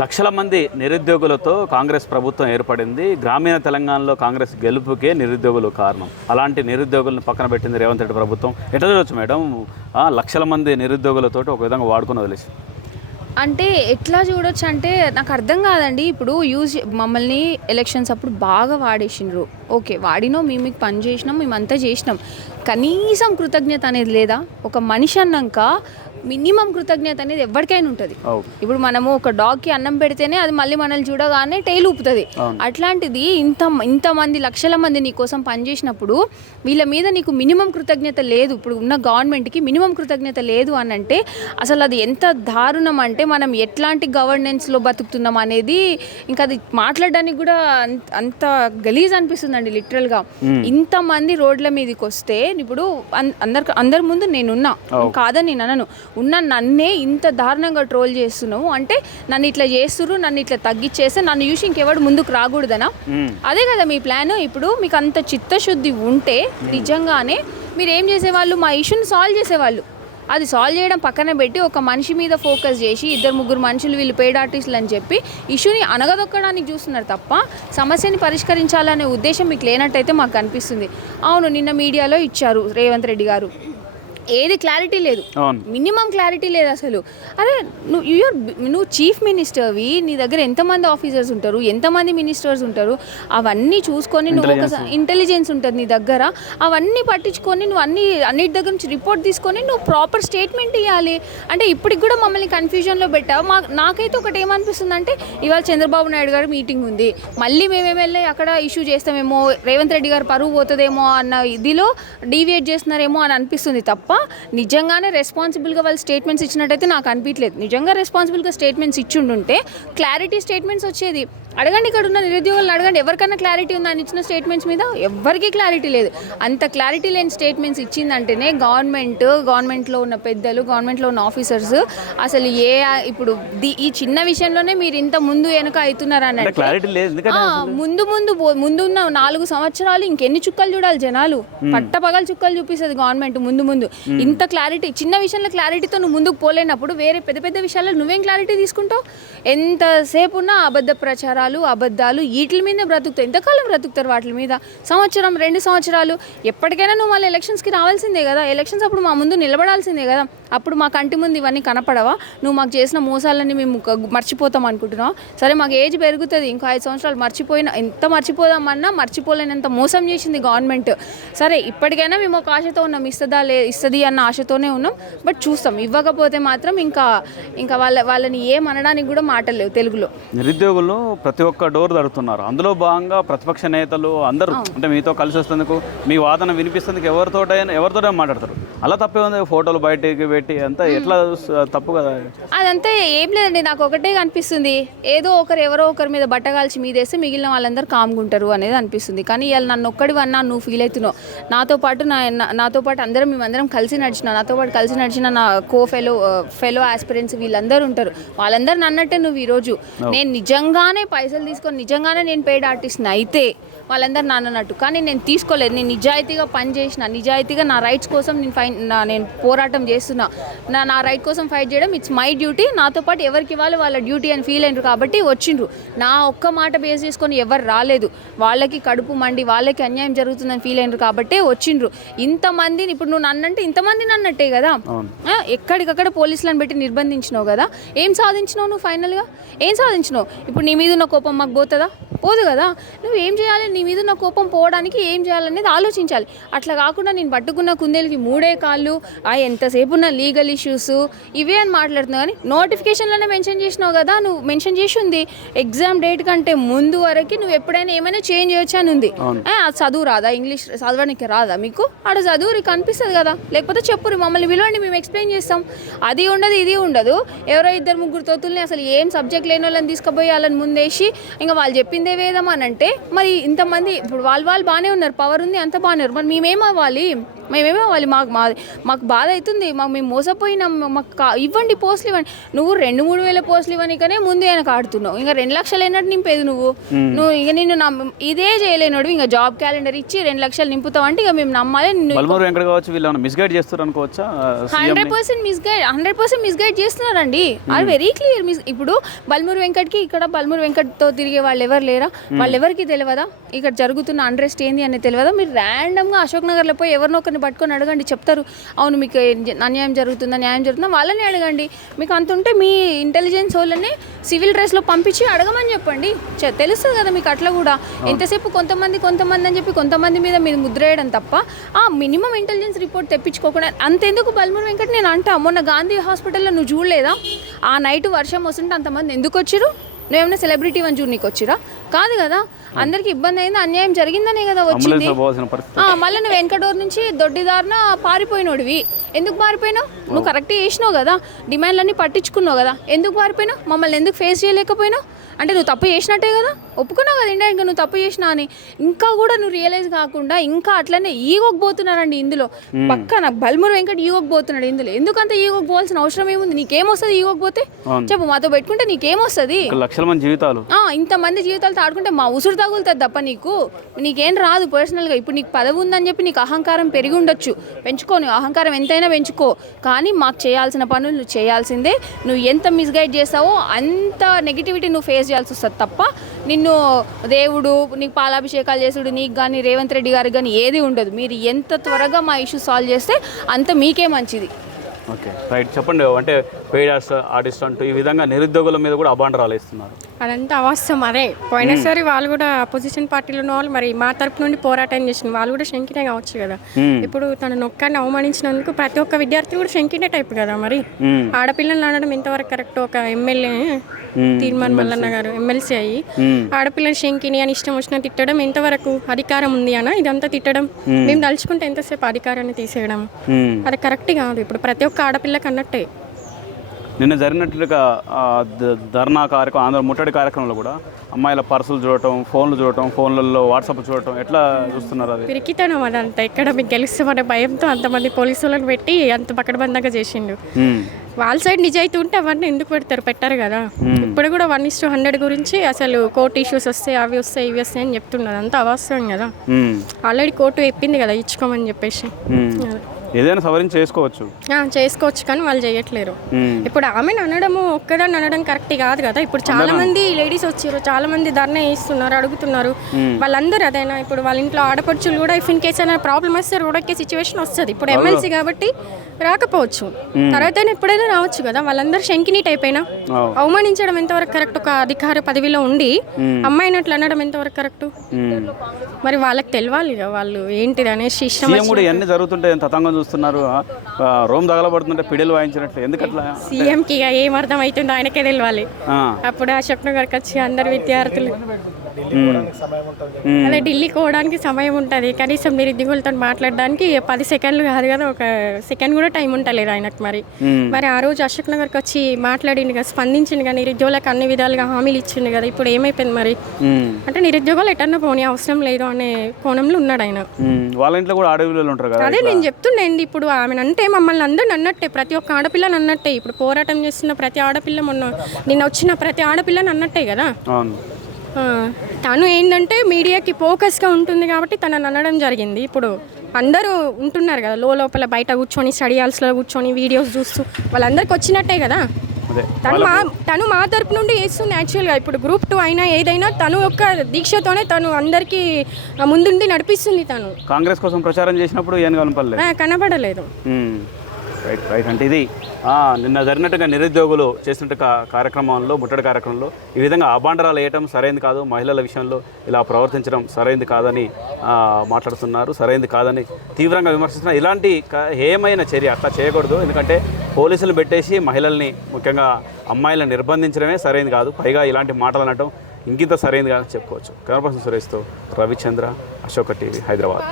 లక్షల మంది నిరుద్యోగులతో కాంగ్రెస్ ప్రభుత్వం ఏర్పడింది. గ్రామీణ తెలంగాణలో కాంగ్రెస్ గెలుపుకే నిరుద్యోగులు కారణం. అలాంటి నిరుద్యోగులను పక్కన పెట్టింది రేవంత్ రెడ్డి ప్రభుత్వం. ఎట్లా చూడొచ్చు మేడం? లక్షల మంది నిరుద్యోగులతో ఒక విధంగా వాడుకుని వదిలేసి. అంటే ఎట్లా చూడొచ్చు అంటే నాకు అర్థం కాదండి. ఇప్పుడు యూజ్ మమ్మల్ని ఎలక్షన్స్ అప్పుడు బాగా వాడేసిండ్రు. ఓకే వాడినో మేము మీకు పని చేసినాం మేమంతా చేసినాం. కనీసం కృతజ్ఞత అనేది లేదా? ఒక మనిషి అన్నాక మినిమం కృతజ్ఞత అనేది ఎవరికైనా ఉంటుంది. ఇప్పుడు మనము ఒక డాగ్కి అన్నం పెడితేనే అది మళ్ళీ మనల్ని చూడగానే టైల్ ఊపుతుంది. అట్లాంటిది ఇంత ఇంతమంది లక్షల మంది నీ కోసం పనిచేసినప్పుడు వీళ్ళ మీద నీకు మినిమం కృతజ్ఞత లేదు. ఇప్పుడు ఉన్న గవర్నమెంట్కి మినిమం కృతజ్ఞత లేదు అని అంటే అసలు అది ఎంత దారుణం అంటే మనం ఎట్లాంటి గవర్నెన్స్లో బతుకుతున్నాం అనేది ఇంకా అది మాట్లాడడానికి కూడా అంత- గలీజ్ అనిపిస్తుందండి లిటరల్గా. ఇంతమంది రోడ్ల మీదకి వస్తే ఇప్పుడు అందరి అందరి ముందు నేనున్నా. కాదని నేను అనను. ఉన్న నన్నే ఇంత దారుణంగా ట్రోల్ చేస్తున్నావు? అంటే నన్ను ఇట్లా చేస్తున్నారు నన్ను ఇట్లా తగ్గిచ్చేస్తే నన్ను చూసి ఇంకెవడు ముందుకు రాకూడదనా. అదే కదా మీ ప్లాన్. ఇప్పుడు మీకు అంత చిత్తశుద్ధి ఉంటే నిజంగానే మీరు ఏం చేసేవాళ్ళు? మా ఇష్యూని సాల్వ్ చేసేవాళ్ళు. అది సాల్వ్ చేయడం పక్కన పెట్టి ఒక మనిషి మీద ఫోకస్ చేసి ఇద్దరు ముగ్గురు మనుషులు వీళ్ళు పెయిడ్ ఆర్టిస్టులు అని చెప్పి ఇష్యూని అనగదొక్కడానికి చూస్తున్నారు తప్ప సమస్యని పరిష్కరించాలనే ఉద్దేశం మీకు లేనట్టయితే మాకు కనిపిస్తుంది అవును నిన్న మీడియాలో ఇచ్చారు రేవంత్ రెడ్డి గారు. ఏది క్లారిటీ లేదు. మినిమం క్లారిటీ లేదు అసలు. అరే నువ్వు యూఆర్ నువ్వు చీఫ్ మినిస్టర్వి నీ దగ్గర ఎంతమంది ఆఫీసర్స్ ఉంటారు ఎంతమంది మినిస్టర్స్ ఉంటారు అవన్నీ చూసుకొని నువ్వు ఒక ఇంటెలిజెన్స్ ఉంటుంది నీ దగ్గర. అవన్నీ పట్టించుకొని నువ్వు అన్ని అన్నిటి దగ్గర నుంచి రిపోర్ట్ తీసుకొని నువ్వు ప్రాపర్ స్టేట్మెంట్ ఇవ్వాలి అంటే ఇప్పటికి కూడా మమ్మల్ని కన్ఫ్యూజన్లో పెట్టావు. మా నాకైతే ఒకటి ఏమనిపిస్తుంది అంటే ఇవాళ చంద్రబాబు నాయుడు గారు మీటింగ్ ఉంది. మళ్ళీ మేమేమి వెళ్ళి అక్కడ ఇష్యూ చేస్తామేమో రేవంత్ రెడ్డి గారు పరువు పోతుందేమో అన్న ఇదిలో డీవియేట్ చేస్తున్నారేమో అని అనిపిస్తుంది తప్ప నిజంగానే రెస్పాన్సిబుల్గా వాళ్ళు స్టేట్మెంట్స్ ఇచ్చినట్టయితే నాకు అనిపించలేదు నిజంగా రెస్పాన్సిబుల్గా స్టేట్మెంట్స్ ఇచ్చిండుంటే క్లారిటీ స్టేట్మెంట్స్ వచ్చేది. అడగండి ఇక్కడ ఉన్న నిరుద్యోగులను అడగండి. ఎవరికైనా క్లారిటీ ఉందా? అని ఇచ్చిన స్టేట్మెంట్స్ మీద ఎవరికీ క్లారిటీ లేదు. అంత క్లారిటీ లేని స్టేట్మెంట్స్ ఇచ్చిందంటేనే గవర్నమెంట్ గవర్నమెంట్లో ఉన్న పెద్దలు గవర్నమెంట్లో ఉన్న ఆఫీసర్స్ అసలు ఏ ఇప్పుడు ఈ చిన్న విషయంలోనే మీరు ఇంత ముందు వెనక అవుతున్నారు అని అంటే అంటే క్లారిటీ లేదు. ఎందుకంటే ఆ, ముందు ముందు ముందు ఉన్న నాలుగు సంవత్సరాలు ఇంకెన్ని చుక్కలు చూడాలి జనాలు? పట్టపగలు చుక్కలు చూపిస్తుంది గవర్నమెంట్ ముందు ముందు. ఇంత క్లారిటీ చిన్న విషయంలో క్లారిటీతో నువ్వు ముందుకు పోలేనప్పుడు వేరే పెద్ద పెద్ద విషయాల్లో నువ్వేం క్లారిటీ తీసుకుంటావు? ఎంతసేపు ఉన్నా అబద్ధ ప్రచారాలు అబద్ధాలు వీటి మీద బ్రతుకుతాయి ఎంతకాలం బ్రతుకుతారు వాటి మీద? సంవత్సరం రెండు సంవత్సరాలు. ఎప్పటికైనా నువ్వు మళ్ళీ ఎలక్షన్స్కి రావాల్సిందే కదా. ఎలక్షన్స్ అప్పుడు మా ముందు నిలబడాల్సిందే కదా. అప్పుడు మా కంటి ముందు ఇవన్నీ కనపడవా? నువ్వు మాకు చేసిన మోసాలన్నీ మేము మర్చిపోతాం అనుకుంటున్నావు? సరే మాకు ఏజ్ పెరుగుతుంది. ఇంకో ఐదు సంవత్సరాలు మర్చిపోయిన ఎంత మర్చిపోదామన్నా మర్చిపోలేనంత మోసం చేసింది గవర్నమెంట్. సరే ఇప్పటికైనా మేము ఒక ఆశతో ఉన్నాం. ఇస్తుందా లే ఇస్తుంది అన్న ఆశతోనే ఉన్నాం. బట్ చూస్తాం. ఇవ్వకపోతే మాత్రం ఇంకా ఇంకా వాళ్ళ వాళ్ళని ఏం అనడానికి కూడా మాటలేవు తెలుగులో. నిరుద్యోగుల్లో ప్రతి ఒక్క డోర్ తడుతున్నారు. అందులో భాగంగా ప్రతిపక్ష నేతలు అందరూ అంటే మీతో కలిసి వస్తేందుకు మీ వాదన వినిపిస్తేందుకు ఎవరితోటైనా ఎవరితోటైనా మాట్లాడతారు. అలా తప్పే ఉంది ఫోటోలు బయటకి పెట్టి అంతా ఎట్లా తప్పు కదా? అదంతా ఏం లేదండి. నాకు ఒకటే అనిపిస్తుంది ఏదో ఒకరు ఎవరో ఒకరి మీద బట్టగాల్చి మీదేస్తే మిగిలిన వాళ్ళందరూ కామ్గుంటారు అనేది అనిపిస్తుంది. కానీ ఇవాళ నన్ను ఒక్కడి వన్నా నువ్వు ఫీల్ అవుతున్నావు. నాతో పాటు నా నా- నాతో పాటు అందరం మేమందరం కలిసి నడిచిన నాతో పాటు కలిసి నడిచిన నా కో ఫెలో ఫెలో ఆస్పిరెంట్స్ వీళ్ళందరూ ఉంటారు. వాళ్ళందరూ నన్నట్టే నువ్వు ఈరోజు. నేను నిజంగానే పైసలు తీసుకొని నిజంగానే నేను పెయిడ్ ఆర్టిస్ట్ని అయితే వాళ్ళందరూ నాన్నట్టు కానీ నేను తీసుకోలేదు. నేను నిజాయితీగా పని చేసిన నిజాయితీగా నా రైట్స్ కోసం నేను ఫైన్ నేను పోరాటం చేస్తున్నా. నా నా రైట్ కోసం ఫైట్ చేయడం ఇట్స్ మై డ్యూటీ నాతో పాటు ఎవరికి ఇవ్వాలి వాళ్ళ డ్యూటీ అని ఫీల్ అయినరు కాబట్టి వచ్చిండ్రు. నా ఒక్క మాట బేస్ చేసుకొని ఎవరు రాలేదు. వాళ్ళకి కడుపు మండి వాళ్ళకి అన్యాయం జరుగుతుందని ఫీల్ అయినరు కాబట్టి వచ్చిండ్రు. ఇంతమందిని ఇప్పుడు నువ్వు నన్నంటే ఇంతమందిని అన్నట్టే కదా? ఎక్కడికక్కడ పోలీసులను పెట్టి నిర్బంధించినావు కదా? ఏం సాధించినావు నువ్వు ఫైనల్గా ఏం సాధించినావు? ఇప్పుడు నీ మీద ఉన్న కోపం మాకు పోతుందా? పోదు కదా. నువ్వు ఏం చేయాలి? నీ మీద ఉన్న కోపం పోవడానికి ఏం చేయాలనేది ఆలోచించాలి. అట్లా కాకుండా నేను పట్టుకున్న కుందేలకి మూడే కాళ్ళు ఆ ఎంతసేపు ఉన్న లీగల్ ఇష్యూస్ ఇవే అని మాట్లాడుతున్నావు కానీ నోటిఫికేషన్లోనే మెన్షన్ చేసినావు కదా నువ్వు మెన్షన్ చేసి ఉంది ఎగ్జామ్ డేట్ కంటే ముందు వరకు నువ్వు ఎప్పుడైనా ఏమైనా చేంజ్ చేయొచ్చు అని ఉంది. చదువు రాదా? ఇంగ్లీష్ చదవడానికి రాదా మీకు? ఆడ చదువు నీకు కనిపిస్తుంది కదా. లేకపోతే చెప్పురు మమ్మల్ని పిలవండి మేము ఎక్స్ప్లెయిన్ చేస్తాం. అది ఉండదు ఇది ఉండదు. ఎవరో ఇద్దరు ముగ్గురు తోతుల్ని అసలు ఏం సబ్జెక్ట్ లేని వాళ్ళని తీసుకుపోయి వాళ్ళని ముందేసి ఇంకా వాళ్ళు చెప్పిందే వేదం అని అంటే మరి ఇంతమంది ఇప్పుడు వాళ్ళు వాళ్ళు బాగానే ఉన్నారు పవర్ ఉంది అంత బాగానే ఉన్నారు. మరి మేమేం అవ్వాలి? మేమేమో వాళ్ళు మాకు మా మాకు బాధ అవుతుంది మాకు మేము మోసపోయినాం మాకు కా- ఇవ్వండి పోస్టులు ఇవ్వండి. నువ్వు రెండు మూడు వేల పోస్టులు ఇవ్వనికనే ముందు ఆయన ఆడుతున్నావు. ఇంకా రెండు లక్షలు అయినట్టు నింపేది నువ్వు. నువ్వు ఇక నిన్ను ఇదే చేయలేనోడు ఇంకా జాబ్ క్యాలెండర్ ఇచ్చి రెండు లక్షలు నింపుతావు అంటే ఇక మేము నమ్మాలి. మిస్గైడ్ చేస్తారు అనుకోవచ్చా? Hundred percent misguide hundred percent misguide చేస్తున్నారండి. ఆర్ వెరీ క్లియర్ మిస్ ఇప్పుడు బల్మూరు వెంకట్కి ఇక్కడ బల్మూరు వెంకట్తో తిరిగే వాళ్ళు ఎవరు లేరా? వాళ్ళు ఎవరికి తెలియదా ఇక్కడ జరుగుతున్న అండ్రెస్ట్ ఏంది అనేది తెలియదా మీరు ర్యాండమ్గా అశోక్ నగర్లో పోయి ఎవరినో ఒకరిని పట్టుకొని అడగండి చెప్తారు అవును మీకు అన్యాయం జరుగుతుందా న్యాయం జరుగుతుందా? వాళ్ళని అడగండి. మీకు అంత ఉంటే మీ ఇంటెలిజెన్స్ వాళ్ళని సివిల్ డ్రెస్లో పంపించి అడగమని చెప్పండి. తెలుస్తుంది కదా మీకు అట్లా కూడా. ఎంతసేపు కొంతమంది కొంతమంది అని చెప్పి కొంతమంది మీద మీరు ముద్ర వేయడం తప్ప ఆ మినిమం ఇంటెలిజెన్స్ రిపోర్ట్ తెప్పించుకోకుండా అంతెందుకు బల్మూర్ వెంకట్ నేను అంటా మొన్న గాంధీ హాస్పిటల్లో నువ్వు చూడలేదా? ఆ నైట్ వర్షం వస్తుంటే అంతమంది ఎందుకు వచ్చారు? నువ్వేమైనా సెలబ్రిటీ వన్ చూడనీకి వచ్చిరా కాదు కదా? అందరికి ఇబ్బంది అయింది అన్యాయం జరిగిందనే కదా వచ్చింది. మళ్ళీ నువ్వు వెనకడోర్ నుంచి దొడ్డిదారిన పారిపోయినోడివి. ఎందుకు పారిపోయినావు నువ్వు కరెక్ట్ చేసినావు కదా. డిమాండ్లన్నీ పట్టించుకున్నావు కదా. ఎందుకు పారిపోయినావు మమ్మల్ని ఎందుకు ఫేస్ చేయలేకపోయినావు? అంటే నువ్వు తప్పు చేసినట్టే కదా. ఒప్పుకున్నావు కదా ఇంకా నువ్వు తప్పు చేసినా అని. ఇంకా కూడా నువ్వు రియలైజ్ కాకుండా ఇంకా అట్లనే ఈగోకి పోతున్నారండి ఇందులో. పక్కన బల్మురు వెంకట్ ఈగోకి పోతున్నాడు ఇందులో. ఎందుకంత ఈగోకి పోవాల్సిన అవసరం ఏముంది? నీకేమొస్తుంది ఈగోకి పోతే? అవును. చెప్పు మాతో పెట్టుకుంటే నీకేమొస్తుంది? లక్షల మంది జీవితాలు. ఇంతమంది జీవితాలు తాడుకుంటే మా ఉసురు తగులుతుంది తప్ప నీకు. నీకేం రాదు పర్సనల్గా ఇప్పుడు నీకు పదవి ఉందని చెప్పి నీకు అహంకారం పెరిగి ఉండొచ్చు. పెంచుకో నువ్వు అహంకారం ఎంతైనా పెంచుకో. కానీ మాకు చేయాల్సిన పనులు నువ్వు చేయాల్సిందే. నువ్వు ఎంత మిస్గైడ్ చేసావో అంత నెగిటివిటీ నువ్వు ఫేస్ చేయాల్సి వస్తుంది తప్ప నిన్ను దేవుడు నీకు పాలాభిషేకాలు చేసుడు నీకు కానీ రేవంత్ రెడ్డి గారికి కానీ ఏది ఉండదు. మీరు ఎంత త్వరగా మా ఇష్యూ సాల్వ్ చేస్తే అంత మీకే మంచిది. ఓకే. రైట్. చెప్పండి. అంటే పెయిడ్ ఆర్టిస్ట్ అంటూ ఈ విధంగా నిరుద్యోగుల మీద కూడా అబాండరాలు ఇస్తున్నారు అదంతా అవాస్తవం. అదే పోయినసారి వాళ్ళు కూడా అపోజిషన్ పార్టీలో ఉన్న వాళ్ళు మరి మా తరపు నుండి పోరాటం చేసిన వాళ్ళు కూడా శంకినే కావచ్చు కదా. ఇప్పుడు తన నొక్కాన్ని అవమానించినందుకు ప్రతి ఒక్క విద్యార్థి కూడా శంకినే టైప్ కదా మరి. మ్మ్. ఆడపిల్లల్ని అనడం ఎంతవరకు కరెక్ట్ ఒక ఎమ్మెల్యే తీర్మాన్ మల్లన్న గారు ఎమ్మెల్సీ అయ్యి మ్మ్. ఆడపిల్లని శంకిని అని ఇష్టం వచ్చిన తిట్టడం ఎంతవరకు అధికారం ఉంది అన్న ఇదంతా తిట్టడం. మేము. తలుచుకుంటే ఎంతసేపు అధికారాన్ని తీసేయడం. అది కరెక్ట్ కాదు. ఇప్పుడు ప్రతి ఒక్క ఆడపిల్లకి అన్నట్టే నిన్న ద- ధర్నా కార్యక్రమం ఆంధ్ర ముట్టడి కార్యక్రమంలో కూడా అమ్మాయిల పర్సులు చూడటం ఫోన్లు చూడటం ఫోన్లలో వాట్సాప్ చూడటం ఎట్లా చూస్తున్నారు అది? పిరికితనం అదంతా. ఎక్కడ మీకు గెలుస్తామనే భయంతో అంతమంది పోలీసు వాళ్ళని పెట్టి అంత పకడ్బందగా చేసిండు. వాళ్ళ సైడ్ నిజాయితీ ఉంటే అవన్నీ ఎందుకు పెడతారు? పెట్టారు కదా. ఇప్పుడు కూడా వన్ ఇస్ టు హండ్రెడ్ గురించి అసలు కోర్టు ఇష్యూస్ వస్తాయి అవి వస్తాయి ఇవి వస్తాయి అని చెప్తున్నారు. అంతా అవాస్తవం కదా. ఆల్రెడీ కోర్టు చెప్పింది కదా ఇచ్చుకోమని చెప్పేసి. ఏదైనా సవరించి చేసుకోవచ్చు. ఆ, చేసుకోవచ్చు కానీ వాళ్ళు చేయట్లేరు. ఇప్పుడు ఆమెను అనడము ఒక్కదాన్ని అనడం కరెక్ట్ కాదు కదా. ఇప్పుడు చాలా మంది లేడీస్ వచ్చారు చాలా మంది ధర్నా చేస్తున్నారు అడుగుతున్నారు. వాళ్ళందరూ అదేనా? ఇప్పుడు వాళ్ళ ఇంట్లో ఆడపడుచులు కూడా ఇఫ్ ఇన్ కేసు అయినా ప్రాబ్లం వస్తే రోడెక్కే సిచ్యువేషన్ వస్తుంది. ఇప్పుడు ఎమ్మెల్సీ కాబట్టి రాకపోవచ్చు. తర్వాత ఎప్పుడైనా రావచ్చు కదా. వాళ్ళందరూ శంకిని టైప్ అయినా. అవు. అవమానించడం ఎంతవరకు కరెక్ట్ ఒక అధికార పదవిలో ఉండి అమ్మాయిని అట్లా అనడం ఎంతవరకు కరెక్ట్. మరి వాళ్ళకి తెలియాలి వాళ్ళు ఏంటిది అనేసి ఇష్టం కూడా ఇవన్నీ జరుగుతుంటే ఎంత తతంగం చూస్తున్నారు రోమ్ తగలబడుతుంటే పిడిలు వాయించినట్లు ఎందుకట్లా సీఎంకి ఏం అర్థం అవుతుందో ఆయనకే తెలియాలి. అప్పుడు అశోక్ నగర్కి వచ్చి అందరు విద్యార్థులు. అదే ఢిల్లీకి పోవడానికి సమయం ఉంటుంది కనీసం నిరుద్యోగులతో మాట్లాడడానికి పది సెకండ్లు కాదు కదా ఒక సెకండ్ కూడా టైం ఉంటలేదు ఆయనకు మరి. మరి ఆ రోజు అశోక్ నగర్కి వచ్చి మాట్లాడింది కదా స్పందించింది కదా నిరుద్యోగులకు అన్ని విధాలుగా హామీలు ఇచ్చింది కదా ఇప్పుడు ఏమైపోయింది మరి. అంటే నిరుద్యోగాలు ఎటన్నా పోనీ అవసరం లేదు అనే కోణంలో ఉన్నాడు ఆయన. వాళ్ళ ఇంట్లో కూడా ఉంటారు కదా అదే నేను చెప్తుండేండి ఇప్పుడు ఆమె అంటే మమ్మల్ని అందరిని అన్నట్టే ప్రతి ఒక్క ఆడపిల్లని అన్నట్టే. ఇప్పుడు పోరాటం చేస్తున్న ప్రతి ఆడపిల్ల మొన్న నిన్న వచ్చిన ప్రతి ఆడపిల్లని అన్నట్టే కదా. తను ఏంటంటే మీడియాకి ఫోకస్గా ఉంటుంది కాబట్టి తనని అనడం జరిగింది. ఇప్పుడు అందరూ ఉంటున్నారు కదా లో లోపల బయట కూర్చొని స్టడీ హాల్స్లో కూర్చొని వీడియోస్ చూస్తూ వాళ్ళందరికి వచ్చినట్టే కదా. తను మా తను మా తరపు నుండి చేస్తుంది యాక్చువల్గా ఇప్పుడు గ్రూప్ టూ అయినా ఏదైనా తను యొక్క దీక్షతోనే తను అందరికీ ముందుండి నడిపిస్తుంది తను. కాంగ్రెస్ కోసం ప్రచారం చేసినప్పుడు ఏం కనపడలేదు. రైట్ రైట్ అంటే ఇది నిన్న జరిగినట్టుగా నిరుద్యోగులు చేసినట్టుగా కార్యక్రమంలో ముట్టడి కార్యక్రమంలో ఈ విధంగా అబాండరాలు వేయటం సరైంది కాదు మహిళల విషయంలో ఇలా ప్రవర్తించడం సరైంది కాదని మాట్లాడుతున్నారు సరైంది కాదని తీవ్రంగా విమర్శిస్తున్న ఇలాంటి ఏమైన చర్య అట్లా చేయకూడదు. ఎందుకంటే పోలీసులు పెట్టేసి మహిళల్ని ముఖ్యంగా అమ్మాయిలను నిర్బంధించడమే సరైంది కాదు. పైగా ఇలాంటి మాటలు అనటం ఇంకింత సరైంది కాదని చెప్పుకోవచ్చు. కనపర్సన్ సురేష్తో రవిచంద్ర అశోక టీవీ హైదరాబాద్.